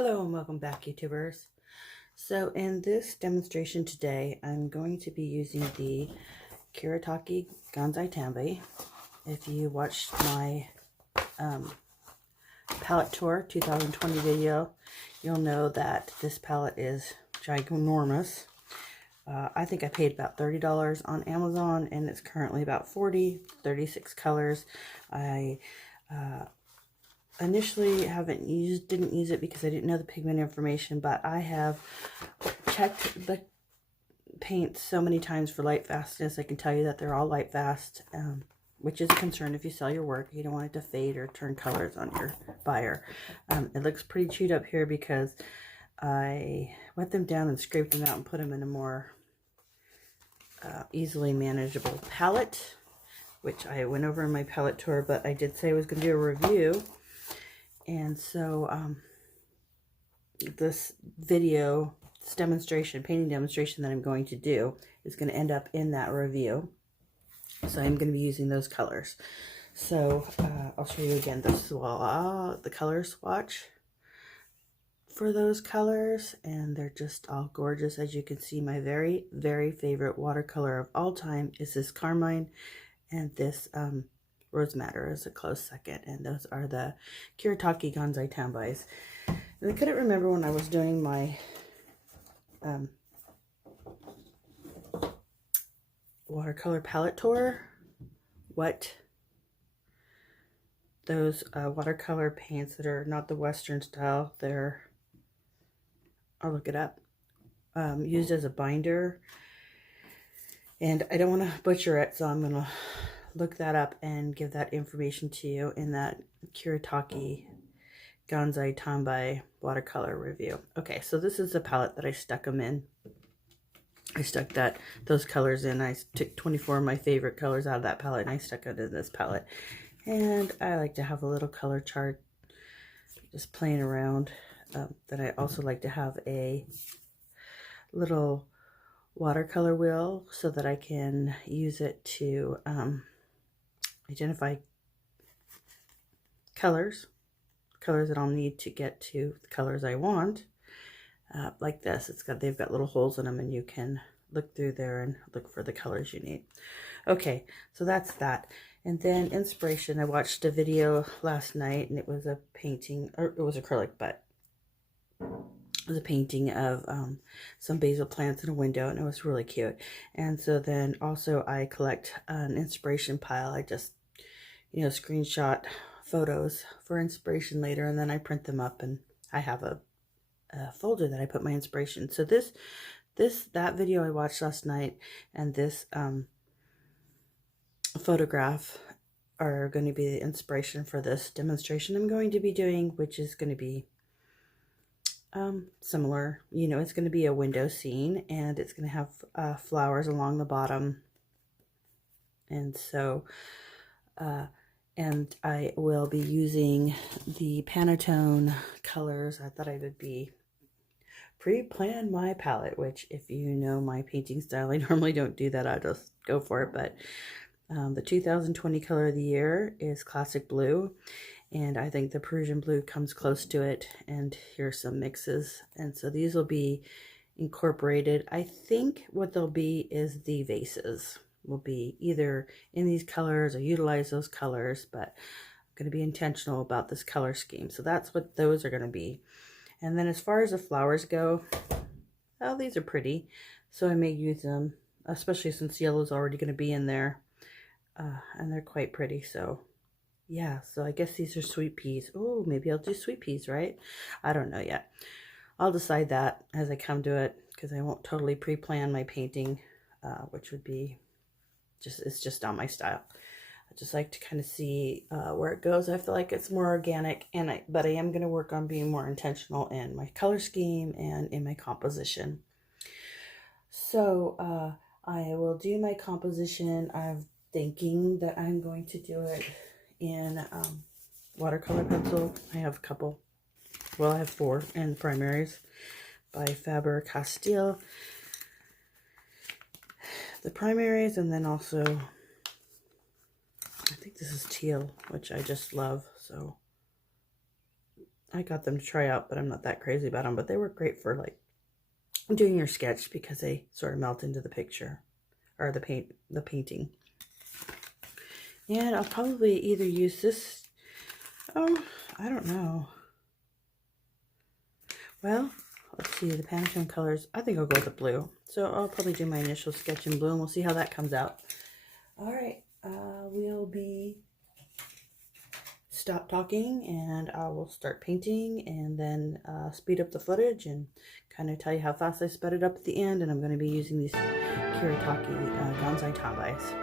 Hello and welcome back, YouTubers. So in this demonstration today, I'm going to be using the Kiritaki Ganzai Tambi. If you watched my palette tour 2020 video, you'll know that this palette is ginormous. I think I paid about $30 on Amazon, and it's currently about 36 colors. I initially didn't use it because I didn't know the pigment information, but I have checked the paints so many times for light fastness. I can tell you that they're all light fast, which is a concern if you sell your work. You don't want it to fade or turn colors on your buyer. It looks pretty chewed up here because I wet them down and scraped them out and put them in a more easily manageable palette, which I went over in my palette tour, but I did say I was going to do a review. And so this video, this demonstration, painting demonstration that I'm going to do is going to end up in that review. So I'm going to be using those colors. So I'll show you again the color swatch for those colors, and they're just all gorgeous. As you can see, my very, very favorite watercolor of all time is this Carmine, and this Rose Madder is a close second, and those are the Kiritaki Ganzai Tambis. And I couldn't remember when I was doing my watercolor palette tour what those watercolor paints that are not the Western style, I'll look it up, used as a binder. And I don't want to butcher it, so I'm going to look that up and give that information to you in that Kiritaki Ganzai Tambi watercolor review. Okay, so this is the palette that I stuck them in. I stuck those colors in. I took 24 of my favorite colors out of that palette and I stuck it in this palette. And I like to have a little color chart just playing around. Then I also like to have a little watercolor wheel so that I can use it to identify colors that I'll need to get to the colors I want. Like this, they've got little holes in them, and you can look through there and look for the colors you need. Okay, so that's that. And then inspiration, I watched a video last night, and it was a painting, or it was acrylic, but it was a painting of some basil plants in a window, and it was really cute. And so then also I collect an inspiration pile. I just, screenshot photos for inspiration later, and then I print them up, and I have a folder that I put my inspiration. So that video I watched last night and this photograph are going to be the inspiration for this demonstration I'm going to be doing, which is going to be similar. It's going to be a window scene, and it's going to have flowers along the bottom. And so and I will be using the Pantone colors. I thought I would pre-plan my palette, which, if you know my painting style, I normally don't do that. I just go for it. But the 2020 color of the year is Classic Blue, and I think the Persian Blue comes close to it. And here's some mixes, and so these will be incorporated. I think what they'll be is the vases will be either in these colors or utilize those colors, but I'm going to be intentional about this color scheme. So that's what those are going to be. And then as far as the flowers go, oh, these are pretty, so I may use them, especially since yellow is already going to be in there, and they're quite pretty. So yeah, so I guess these are sweet peas. Oh, maybe I'll do sweet peas, right? I don't know yet. I'll decide that as I come to it, because I won't totally pre-plan my painting, which would be it's just not my style. I just like to kind of see where it goes. I feel like it's more organic, but I am going to work on being more intentional in my color scheme and in my composition. So I will do my composition. I'm thinking that I'm going to do it in watercolor pencil. I have a couple. Well, I have 4 in primaries by Faber-Castell. The primaries, and then also I think this is teal, which I just love. So I got them to try out, but I'm not that crazy about them. But they work great for like doing your sketch because they sort of melt into the picture or the painting. And I'll probably either use this, oh, I don't know. Well, let's see, the Pantone colors. I think I'll go with the blue. So I'll probably do my initial sketch in blue and we'll see how that comes out. All right, we'll be stop talking and I will start painting and then speed up the footage and kind of tell you how fast I sped it up at the end. And I'm going to be using these Kiritaki Gansai Tambais.